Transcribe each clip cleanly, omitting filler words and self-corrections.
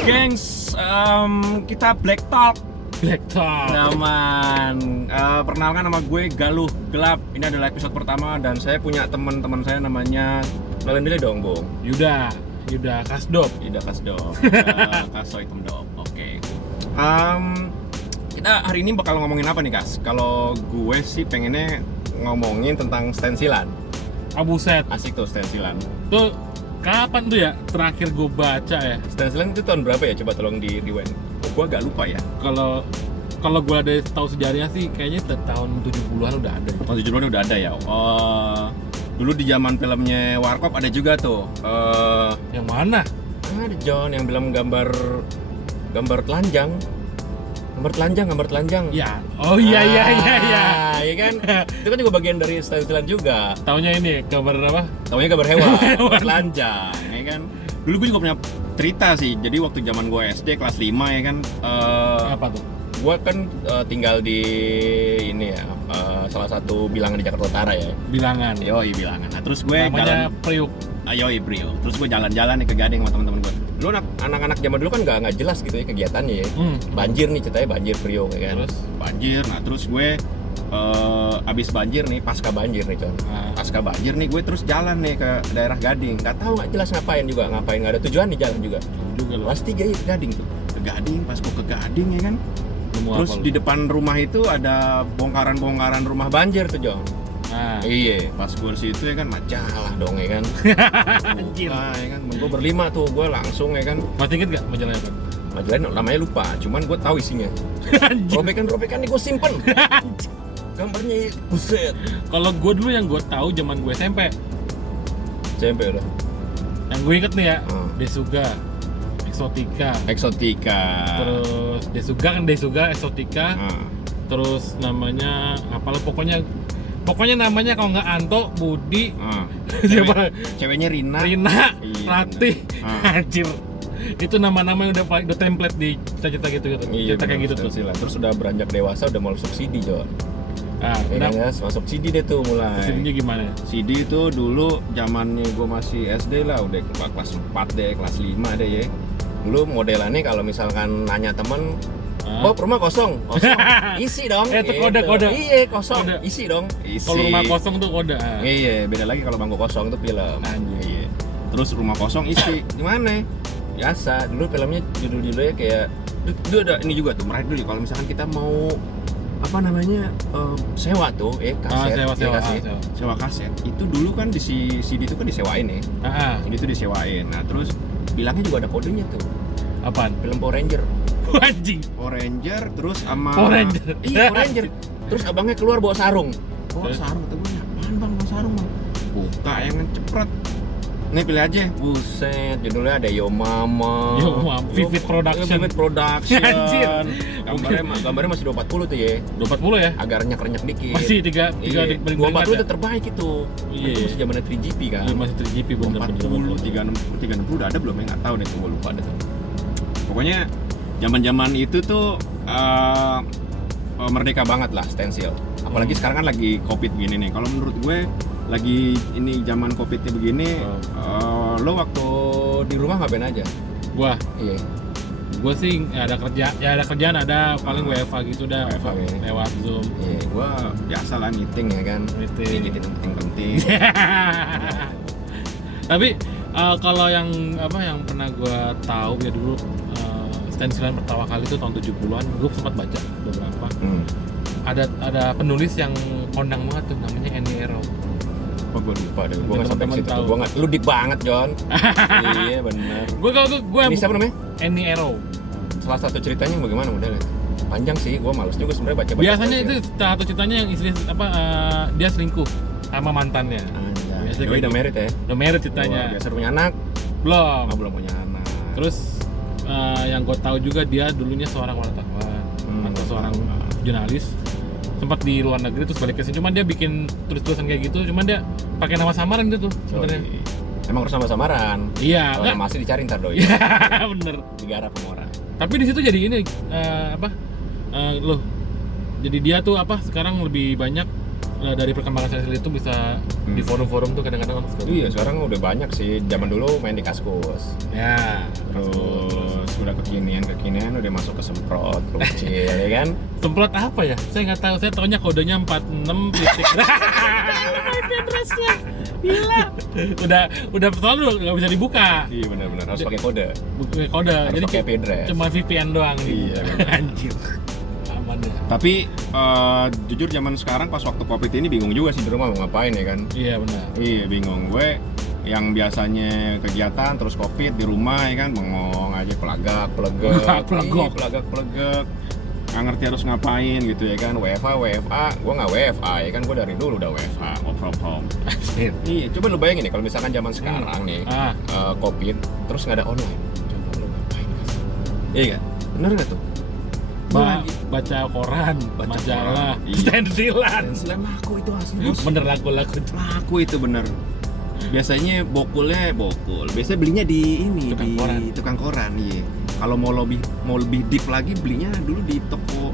Gengs, kita Black Talk. Black Talk. Naman, perkenalkan nama gue Galuh Gelap. Ini adalah episode pertama dan saya punya teman-teman saya namanya kenalin dulu dong, Bung. Yuda Kasdop. Yuda Kasdop. Kasoy Temdop. Oke. Kita hari ini bakal ngomongin apa nih, Kas? Kalau gue sih pengennya ngomongin tentang stensilan. Ah, buset. Asik tuh stensilan. Tuh kapan tuh ya terakhir gue baca ya? Stensilan itu tahun berapa ya? Coba tolong di rewind. Gue agak lupa ya. Kalau gue ada tahu sejarahnya sih kayaknya tahun 70-an udah ada. Tahun 70-an udah ada ya. Dulu di zaman filmnya Warkop ada juga tuh. Yang mana? Ada John yang bilang gambar telanjang. Gambar telanjang. Ya. Oh iya. Iya kan? Itu kan juga bagian dari stensilan juga. Taunya ini gambar apa? Taunya gambar hewan, telanjang, ya kan? Dulu gue juga punya cerita sih. Jadi waktu zaman gue SD kelas 5 ya kan. Apa tuh? Gue kan tinggal di ini ya, salah satu bilangan di Jakarta Utara ya. Bilangan. Yoi, bilangan. Nah, terus gue namanya Priuk. Yoi, Priuk. Terus gue jalan-jalan nih ke Gading sama teman-teman gue. Dulu anak-anak zaman dulu kan nggak jelas gitu ya kegiatannya ya. Banjir nih ceritanya, banjir Priuk ya kan. Terus Banjir. Nah, terus gue abis banjir nih, pasca banjir nih Con. Pasca banjir nih gue terus jalan nih ke daerah Gading. Nggak tahu, nggak jelas ngapain, nggak ada tujuan nih jalan juga. Kelas 3 ya ke Gading tuh. Ke Gading, pas gue ke Gading ya kan. Terus di depan rumah itu ada bongkaran rumah banjir tuh Jon. Iya, pas gue situ ya kan majalah dong ya kan. Anjir. Ya kan, gue berlima tuh, gue langsung ya kan. Masih inget gak majalahnya apa? Majalahnya namanya lupa, cuman gue tahu isinya. Robekan nih gue simpen. Gambarnya buset. Kalau gue dulu yang gue tahu zaman gue SMP. SMP udah. Yang gue inget nih ya, Desuga, Eksotika. Terus Desuga, Eksotika. Terus namanya apalah pokoknya namanya kalau nggak Anto, Budi, siapa? Ceweknya Rina. Iya, Iya, Ratih. Anjir. Itu nama-nama yang udah template di cerita gitu. Iya, cerita kayak gitu tuh. Terus udah beranjak dewasa udah mau masuk CD, Jon. Masuk CD deh tuh mulai. CD-nya gimana? CD itu dulu zamannya gue masih SD lah, udah kelas 4 deh, kelas 5 deh ya. Dulu modelannya kalau misalkan nanya temen, rumah kosong, isi dong. Itu kode. Iya, kosong, kode. isi dong. Kalau rumah kosong tuh kode. Iya, beda lagi kalau bangku kosong itu film. Iya. Terus rumah kosong isi, gimana? Biasa, dulu filmnya judul-judulnya kayak, dulu ada ini juga tuh, meraih dulu kalau misalkan kita mau apa namanya sewa tuh kaset, sewa kaset itu dulu kan di CD itu kan disewain ya. CD itu disewain. Nah terus bilangnya juga ada kodenya tuh. Apaan? Film Power Ranger. Anjing. Power Ranger terus sama Power Ranger. Iya, Power Ranger. Terus abangnya keluar bawa sarung. Sarung kata gue, apaan bang bawa sarung bang? Buka yang cepret. Nih pilih aja. Buset, judulnya ada Yo Mama. Vivid Production. Anjir. Gambarnya masih 240 tuh ya. 240 ya? Agak renyak-renyak dikit. Masih 3 240 itu terbaik itu. Itu masih zamannya 3GP kan. Iya, masih 3GP bener. 360 udah ada belum ya? Enggak tahu deh, gue lupa deh tuh. Pokoknya zaman-zaman itu tuh merdeka banget lah stensil. Apalagi sekarang kan lagi Covid gini nih. Kalau menurut gue lagi ini zaman Covid-nya begini, lo waktu di rumah ngapain aja? Gua? Iya. Gua sih ada kerjaan ada paling WFH gitu dah, lewat Zoom. Iya, gua biasa lah meeting ya kan. Meeting penting-penting. Tapi kalau yang pernah gua tahu ya dulu stensilan pertama kali itu tahun 70-an, gua sempat baca beberapa. Ada penulis yang kondang banget tuh namanya Annie Ero. Gue lupa deh, gue nggak sampai ke situ. Gue nggak, lu deep banget John. Iya benar. Gue ini siapa namanya? Annie Ero. Salah satu ceritanya bagaimana modelnya? Panjang sih, gue males juga sebenarnya baca. Biasanya itu salah satu ceritanya yang istri dia selingkuh sama mantannya. Biasanya udah married ya? Udah married ceritanya. Biasa punya anak? Belum. Belum punya anak. Terus yang gue tahu juga dia dulunya seorang wartawan atau seorang jurnalis. Sempat di luar negeri terus balik ke sini, cuman dia bikin tulis-tulisan kayak gitu, cuman dia pakai nama samaran gitu sebenarnya. Emang harus nama samaran? Iya. Kalau nama asli dicari ntar doi. Iya, bener. Digarap sama orang. Tapi di situ jadi ini jadi dia tuh sekarang lebih banyak dari perkembangan sensil itu bisa di forum-forum tuh kadang-kadang Iya, sekarang udah banyak sih. Zaman dulu main di Kaskus. ya Terus udah kekinian udah masuk ke semprot kecil ya kan. semprot apa ya, saya nggak tahu, saya taunya kodenya 46 titik. IP address-nya gila, udah selalu nggak bisa dibuka. Iya benar-benar harus pakai kode. Pakai kode, Harus jadi pakai IP address. cuma VPN doang. Iya, benar. Anjir, aman deh. Tapi jujur zaman sekarang pas waktu Covid ini bingung juga sih di rumah mau ngapain ya kan. Iya benar. Iya bingung gue yang biasanya kegiatan terus Covid di rumah ya kan bengong aja pelagak nggak ngerti harus ngapain gitu ya kan. WFA gue nggak WFA ya kan, gue dari dulu udah WFA work from home. Iya coba lu bayangin nih kalau misalkan zaman sekarang nih Covid terus nggak ada online, coba lu ngapain guys? Iya kan, bener nggak tuh? Baca koran, Baca majalah, koran, iya. stensilan. Stensilan laku itu asli bos. Bener laku Laku itu bener. Biasanya biasanya belinya di ini Tukang di koran. tukang koran. Iya. Kalau mau lebih deep lagi belinya dulu di toko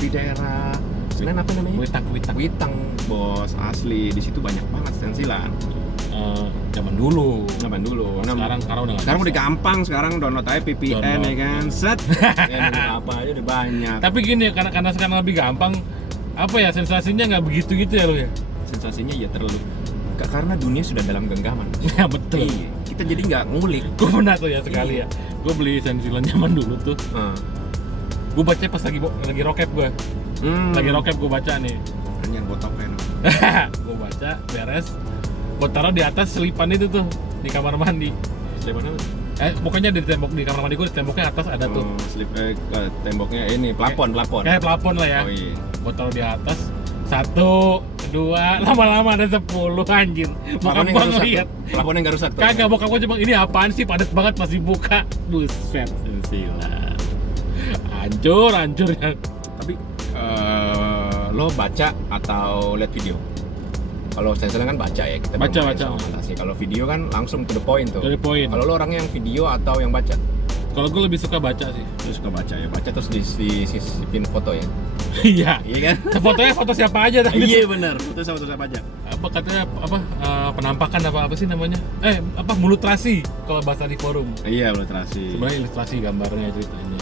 di daerah Senen apa namanya? Kuitang bos, asli di situ banyak banget stensilan. Zaman dulu. Sekarang Sekarang udah nggak udah bisa. gampang, sekarang download aja VPN Download. ya kan. Set. Apa aja udah banyak. Tapi gini ya, karena sekarang lebih gampang, apa ya, sensasinya nggak begitu gitu ya lo ya. Sensasinya ya terlalu karena dunia sudah dalam genggaman. Ya betul. Iya, kita jadi nggak ngulik. Gue pernah tuh ya sekali ya, gue beli sensilan zaman dulu tuh. Gue baca pas lagi rokep gue. Lagi rokep gue baca nih. Anjir botoknya. Gue baca beres, gue taruh di atas selipan itu tuh di kamar mandi. Selipan apa? Pokoknya di kamar mandi gue, di temboknya atas ada tuh. Temboknya ini plafon. Kayak plafon lah ya. Oh iya. Gue taruh di atas, 1, 2, lama-lama ada 10 anjir. Bokap Plafonnya gue nggak rusak. ngeliat. Plafonnya nggak rusak tuh. Kagak, bokap gue cuma ini apaan sih, padat banget masih buka. Buset, sensilan. Hancur ya. Tapi lo baca atau lihat video? Kalau stensilan kan baca ya, kita Baca. fantasi. Kalau video kan langsung to the point tuh. Dari poin. Kalau lo orangnya yang video atau yang baca? Kalau gue lebih suka baca sih. Lo suka baca ya, baca terus disisipin foto ya. Iya. Iya kan? Fotonya foto siapa aja tadi? Iya benar. Foto sama siapa aja. Apa katanya penampakan apa sih namanya? Ilustrasi kalau bahasa di forum. Iya, ilustrasi. Sebenarnya ilustrasi gambarnya, ceritanya.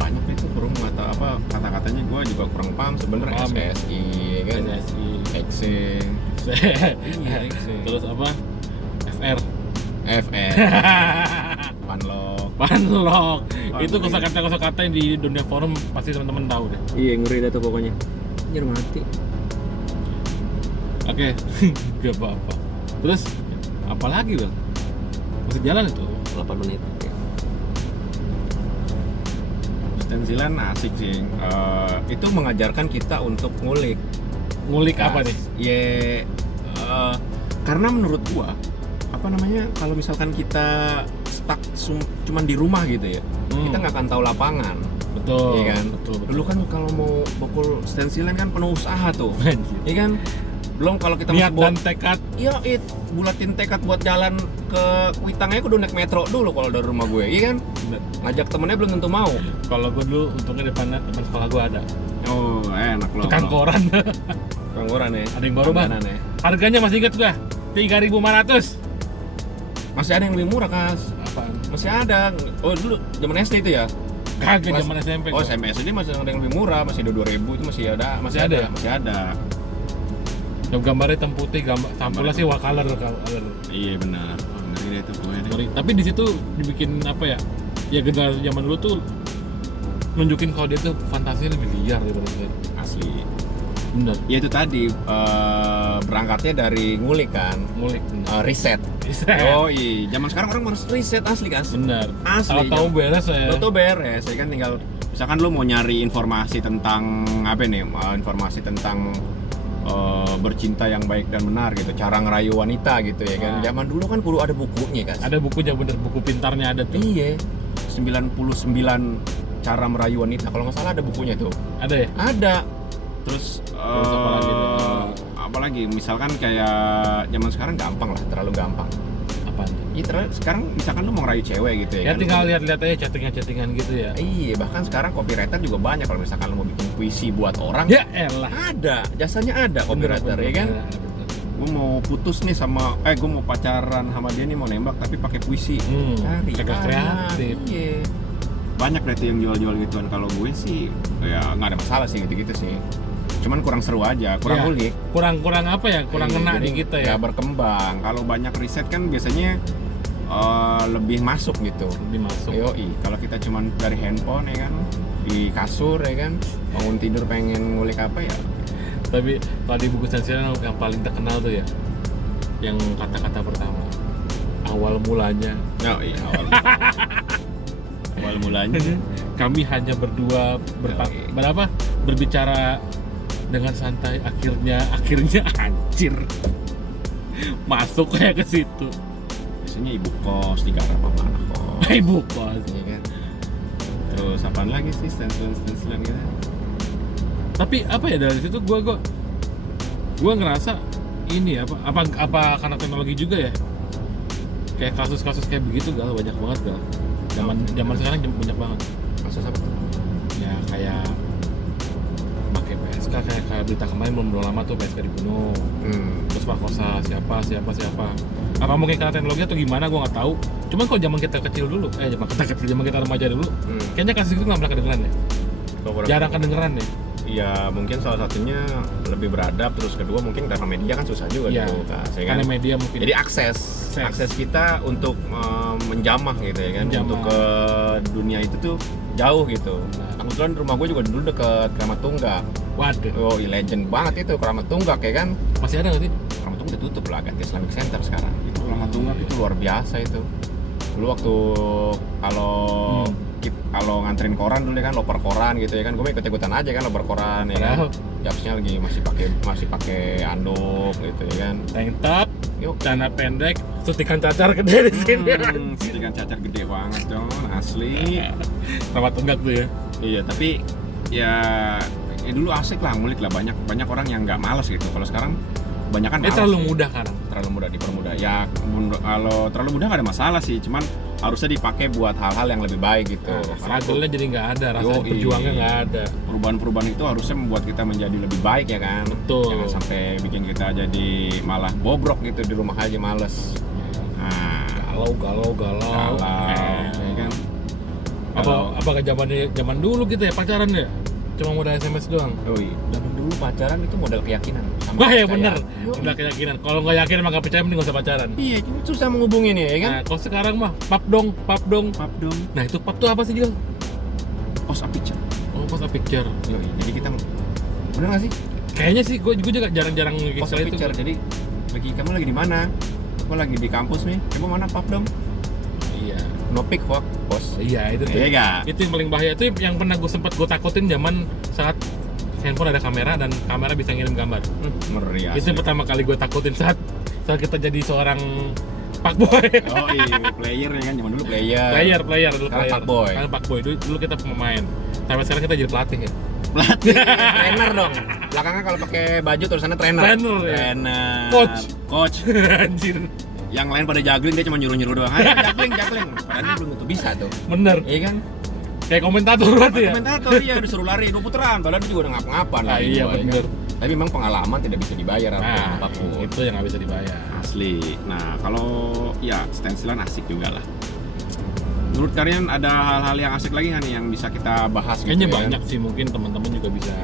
Banyak itu forum atau apa kata-katanya gue juga kurang paham sebenarnya. Paham. SSI kan. NSI. XE. Iya, XE. Terus apa? FR. Panlok. Itu kosakata yang di dunia forum pasti teman-teman tahu deh. Iya, ngeri dah tuh pokoknya. Anjir mati. Oke, gak apa-apa. Terus apa lagi bang? Masih jalan itu? 8 menit. Stensilan asik sih. Itu mengajarkan kita untuk ngulik. Ngulik apa nih? Karena menurut gua kalau misalkan kita stuck cuman di rumah gitu ya, kita nggak akan tahu lapangan. Betul. Iya kan? Betul. Dulu kan kalau mau bokul stensilan kan penuh usaha tuh. Anjir. Iya kan? Belum kalau kita Niat masih dan tekad. Iya, bulatin tekad buat jalan ke Kuitangnya kudu naik metro dulu kalau dari rumah gue, iya kan? Ngajak temennya belum tentu mau. Kalau gue dulu untungnya depan sekolah gue ada Oh, enak loh. tukang koran. Tukang koran ya. Ada yang baru bang. Langganan ya. Harganya masih inget gua, 3.500. Masih ada yang lebih murah, Kas. Apaan? Masih ada. Oh, dulu zaman SD itu ya. Kagak zaman SMP. Oh, gua. SMP SD masih ada yang lebih murah, masih 2.000 itu masih ada. Masih ada ya? Masih ada. Gambarnya hitam putih, sampulnya sih color. Iya benar. Ngeri deh itu gue. Tapi di situ dibikin apa ya? Ya generasi zaman dulu tuh nunjukin kalau dia tuh fantasinya lebih liar daripada kita. Asli. Bener. Ya itu tadi berangkatnya dari ngulik kan. Ngulik. Riset. Oh iya, zaman sekarang orang harus riset asli kan. Bener. Asli. Tahu beres ya. Tahu beres, ya kan tinggal misalkan lu mau nyari informasi tentang apa nih? Informasi tentang bercinta yang baik dan benar gitu, cara ngerayu wanita gitu ya kan. Zaman dulu kan kudu ada bukunya kan. Ada bukunya, bener, buku pintarnya ada tuh. Iya. 99 cara merayu wanita kalau nggak salah ada bukunya tuh. Ada ya? Ada. Terus apa lagi? apalagi misalkan kayak zaman sekarang gampang lah, terlalu gampang. Apaan? sekarang misalkan lu mau ngerayu cewek gitu ya, Ya kan, tinggal lihat-lihat aja chattingan gitu ya. iya, bahkan sekarang copywriter juga banyak. Kalau misalkan lu mau bikin puisi buat orang, Ya elah. ada, jasanya ada copywriter ya kan. Gue mau putus nih sama, gue mau pacaran sama dia nih, mau nembak tapi pakai puisi. Cari kreatif. Iya. Banyak deh tuh yang jual-jual gituan. Kalau gue sih ya nggak ada masalah sih gitu-gitu sih. Cuman kurang seru aja, kurang unik. Kurang apa ya? Kurang ngena di kita ya. Nggak berkembang. Kalau banyak riset kan biasanya lebih masuk gitu. Lebih masuk. Yoi, kalau kita cuman dari handphone ya kan, di kasur ya kan, bangun tidur pengen ngulik apa ya. Tapi kalau di buku Stensilan yang paling terkenal tuh ya, yang kata-kata pertama, awal mulanya. Oh iya, awal mulanya. Kami hanya berdua berbicara dengan santai, akhirnya anjir. Masuk kayak ke situ. Biasanya ibu kos digarap sama anak kos. Ibu kos ya kan. Terus apaan lagi sih stensilan gitu. Tapi apa ya, dari situ gua ngerasa ini apa karena teknologi juga ya, kayak kasus-kasus kayak begitu banyak banget zaman sekarang banyak banget. Kasus apa? Ya kayak pakai PSK, kayak berita kemarin belum lama tuh PSK dibunuh, terus perkosa siapa. Apa mungkin karena teknologi atau gimana gua nggak tahu. Cuman kalau zaman kita kecil dulu, zaman kita remaja dulu, kayaknya kasus itu nggak pernah kedengeran ya. Jarang kedengeran ya. Ya mungkin salah satunya lebih beradab, terus kedua mungkin karena media kan susah juga ya, karena media mungkin. Jadi akses kita untuk menjamah gitu ya kan, untuk ke dunia itu tuh jauh gitu. Kebetulan rumah gue juga dulu deket Keramat Tunggak. Waduh. Oh, legend banget itu Keramat Tunggak ya kan. Masih ada nggak sih? Keramat Tunggak udah tutup lah, ganti Islamic Center sekarang. Itu Keramat Tunggak itu luar biasa itu. Dulu waktu kalau nganterin koran dulu ya kan, loper koran gitu ya kan, gue ikut-ikutan aja kan loper koran ya kan. Japsnya lagi masih pakai anduk gitu ya kan. Tank top, celana pendek, sutikan cacar gede di sini. Sutikan cacar gede banget dong, asli. Keramat Tunggak tuh ya. Iya, tapi ya dulu asik lah, ngulik lah, banyak orang yang nggak malas gitu. Kalau sekarang banyak kan terlalu mudah kan. Terlalu mudah dipermudah. Ya kalau terlalu mudah nggak ada masalah sih, cuman harusnya dipakai buat hal-hal yang lebih baik gitu. Struggle-nya jadi nggak ada, rasa perjuangannya nggak ada. Perubahan itu harusnya membuat kita menjadi lebih baik ya kan. Betul. Jangan sampai bikin kita jadi malah bobrok gitu, di rumah aja males. Galau. Ya kan. Apakah zaman dulu kita ya pacaran ya? Cuma modal SMS doang. Oh iya. Zaman dulu pacaran itu modal keyakinan. Wah ya bener, modal keyakinan. Kalau nggak yakin emang nggak percaya, mending nggak usah pacaran. Iya, susah menghubungin ya kan. Nah, kalau sekarang mah pap dong. Nah itu pap tuh apa sih juga? Post a picture. Oh, post a picture. Yoi, jadi kita bener nggak sih? Kayaknya sih, gue juga jarang post a picture. Jadi kamu lagi di mana? Aku lagi di kampus nih. Kamu mana, pap dong? Iya. No pic kok, bos. Iya itu tuh. Iya. Itu yang paling bahaya. Itu yang pernah gue takutin zaman saat handphone ada kamera dan kamera bisa ngirim gambar. Meriah. Itu yang pertama kali gue takutin saat kita jadi seorang fuckboy. Oh iya, player ya kan, zaman dulu player dulu. Sekarang fuckboy. Dulu kita pemain. Sampai sekarang kita jadi pelatih ya. Pelatih, trainer dong. Belakangnya kalau pakai baju tulisannya trainer. Ya. Coach. Anjir. Yang lain pada juggling, dia cuma nyuruh doang. Ayo juggling. Padahal dia belum tentu bisa tuh. Bener. Iya kan? Kayak komentator berarti ya. Komentator dia disuruh lari 2 putaran, padahal dia juga udah ngapa-ngapan lah. Iya bener. Kan? Tapi memang pengalaman tidak bisa dibayar apapun. Itu yang nggak bisa dibayar. Asli. Nah kalau ya stensilan asik juga lah. Menurut kalian ada hal-hal yang asik lagi nggak nih yang bisa kita bahas? Kayaknya gitu, banyak sih, mungkin teman-teman juga bisa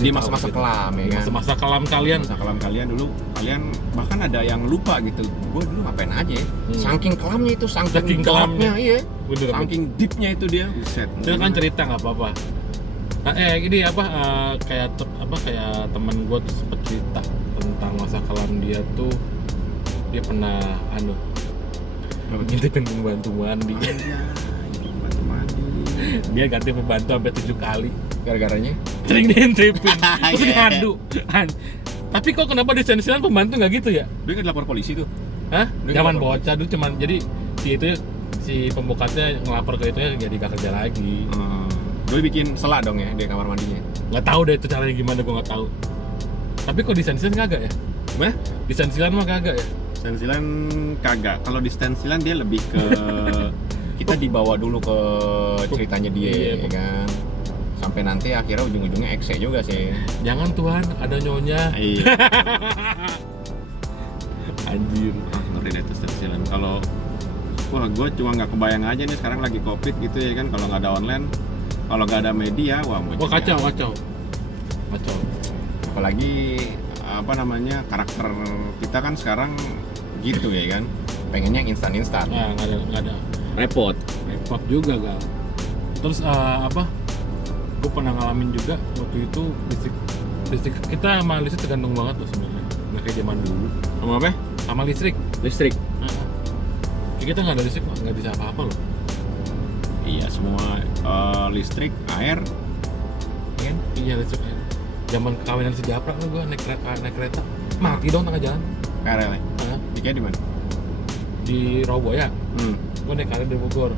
di masa-masa kelam ya kan. Masa kelam kalian. Masa kelam kalian dulu, kalian bahkan ada yang lupa gitu. Gue dulu ngapain aja ya? Saking kelamnya itu, saking gelapnya, iya. Bener, saking deepnya itu dia. Buset. Itu kan cerita nggak apa-apa. Nah, ini kayak teman gue tuh sempet cerita tentang masa kelam dia tuh. Dia pernah ngintipin pembantu mandi. Pembantu mandi. Dia ganti pembantu sampai 7 kali. Gara-garanya sering diintipin. Terus ngadu. Tapi kok kenapa di stensilan pembantu nggak gitu ya? Dia kan lapor polisi tuh. Hah? Zaman bocah dulu cuman jadi si pembukatnya ngelapor ke itunya jadi gak kerja lagi. Doi bikin selak dong ya di kamar mandinya. Nggak tahu deh itu caranya gimana, gue nggak tahu. Tapi kok di stensilan kagak ya? Mah? Di stensilan mah kagak ya? Stensilan kagak. Kalau di stensilan dia lebih ke kita dibawa dulu ke ceritanya dia, ya kan. Sampai nanti akhirnya ujung-ujungnya ekse juga sih. Jangan Tuhan, ada nyonya. Iya. Anjir. Ngeri deh itu stensilan. Kalau wah, gue cuma nggak kebayang aja nih sekarang lagi covid gitu ya kan, kalau nggak ada online, kalau nggak ada media, wah Kacau. Apalagi apa namanya, karakter kita kan sekarang gitu ya kan, pengennya yang instan. Nah, nggak ada. Repot Juga gal. Terus gue pernah ngalamin juga waktu itu listrik kita sama listrik tergantung banget loh sebenarnya. Nggak kayak zaman dulu. sama apa? Sama listrik. Kita nggak ada listrik nggak bisa apa-apa loh. Iya, semua listrik, air, kan? Iya listrik air. Zaman kawinan sejaprak lo gue naik kereta mati dong tengah jalan. KRL. Dikira di mana? Di Rawabuaya. Gue naik KRL dari Bogor.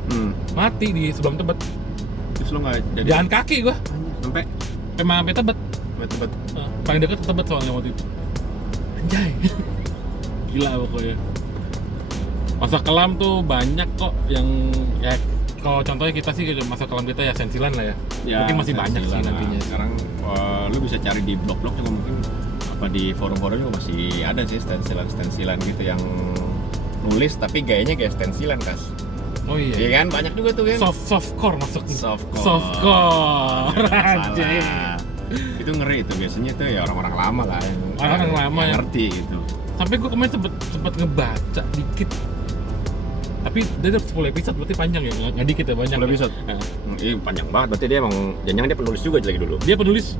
Mati di sebelum Tebet. Terus lo nggak jadi? Jalan kaki gue. Sampai Tebet. Tebet. Paling dekat Tebet soalnya waktu itu. Anjay. Gila pokoknya. Masa kelam tuh banyak kok yang ya, kalau contohnya kita sih masa kelam kita ya sensilan lah ya. Mungkin masih banyak sih nantinya. Sekarang lu bisa cari di blog-blog juga, mungkin apa di forum-forum juga masih ada sih stensilan gitu yang nulis tapi gayanya kayak stensilan kas. Oh iya. Iya kan, banyak juga tuh kan. Softcore masuk. Softcore. Anjay. Itu ngeri itu biasanya tuh ya orang-orang lama lah Orang lama yang ya. ngerti gitu. Sampai gue kemarin sempet ngebaca dikit. Tapi dia ada 10 episode, berarti panjang ya? Nggak dikit ya, banyak. 10 episode? Iya, panjang banget. Berarti dia emang, jangan dia penulis juga lagi dulu. Dia penulis,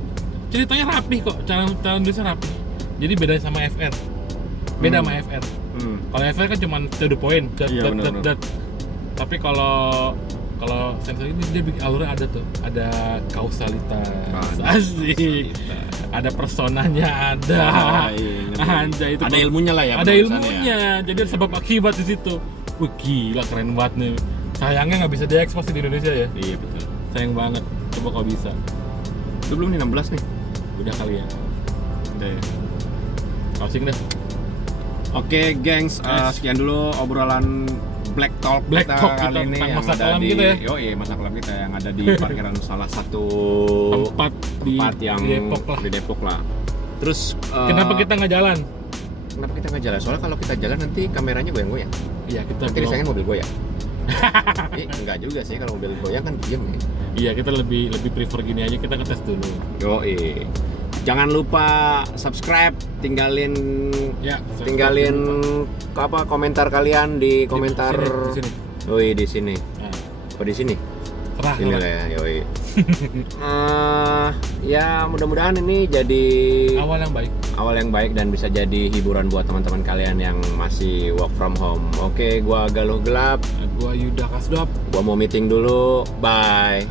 ceritanya rapih kok, cara nulisnya rapih. Jadi beda sama FR. Beda sama FR. Kalau FR kan cuma to the point, dat. Tapi kalau sensor ini dia bikin alurnya ada tuh, ada kausalitas, asik. Ada personanya ada. Anjay itu. Ada ilmunya lah ya. Ada ilmunya. Jadi ada sebab akibat di situ. Wih gila, keren banget nih. Sayangnya nggak bisa diekspos di Indonesia ya. Iya betul. Sayang banget. Coba kalau bisa. Itu belum nih 16 nih. Udah kali ya. Udah ya. Closing deh. Oke, gengs, sekian dulu obrolan Black Talk kita kali ini yang masa ada kelam di kita ya. masa kelam kita yang ada di parkiran salah satu tempat yang di Depok lah. Terus kenapa kita nggak jalan? Kenapa kita nggak jalan? Soalnya kalau kita jalan nanti kameranya goyang-goyang. Iya, kita nanti disangin mobil goyang. Enggak juga sih, kalau mobil goyang kan diem ya. Iya, kita lebih prefer gini aja, kita ngetes dulu. Jangan lupa subscribe, tinggalin komentar kalian di komentar di sini. Di sini. Apa di sini? Terah. Sini lah ya, ya mudah-mudahan ini jadi awal yang baik dan bisa jadi hiburan buat teman-teman kalian yang masih work from home. Oke, gua Galuh Gelap, gua Yuda Kasdop. Gua mau meeting dulu. Bye.